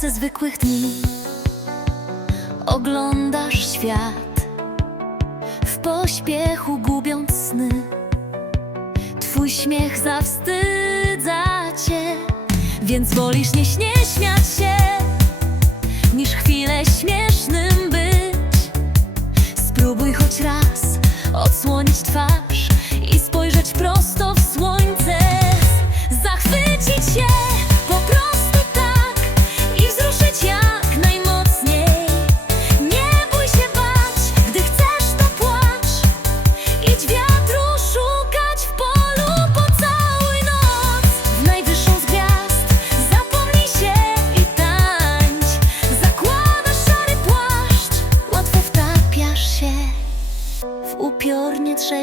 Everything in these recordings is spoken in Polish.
pracy zwykłych dni. Oglądasz świat. W pośpiechu gubiąc sny. Twój śmiech zawstydza cię Więc wolisz nie, śmiać się Niż chwilę śmiesznym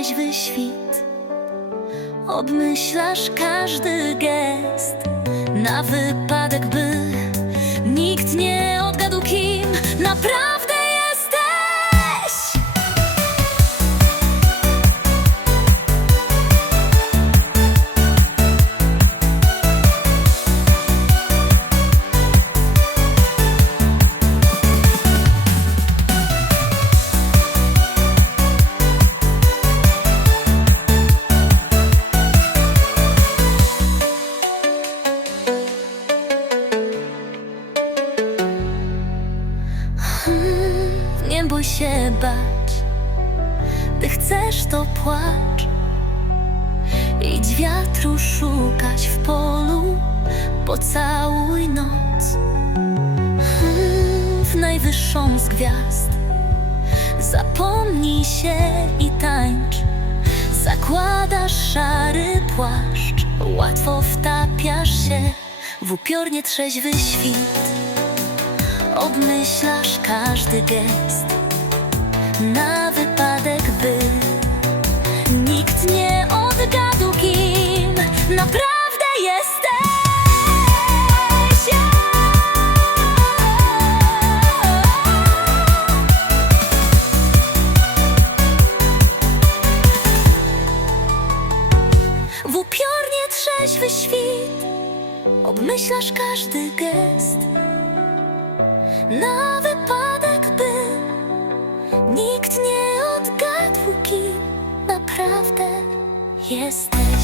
trzeźwy świt. Obmyślasz każdy gest Na wypadek, by nikt nie bój się bać. Gdy chcesz to płacz. Idź wiatru szukać w polu Pocałuj noc. Hmm, W najwyższą z gwiazd. Zapomnij się i tańcz. Zakładasz szary płaszcz. Łatwo wtapiasz się W upiornie trzeźwy świt. Obmyślasz każdy gest Na wypadek, by Nikt nie odgadł kim Naprawdę jesteś. W upiornie trzeźwy świt Obmyślasz każdy gest. Na wypadek, jesteś.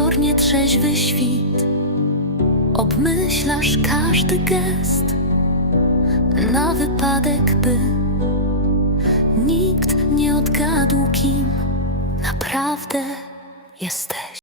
W upiornie trzeźwy świt. Obmyślasz każdy gest. Na wypadek, by Nikt nie odgadł, kim Naprawdę jesteś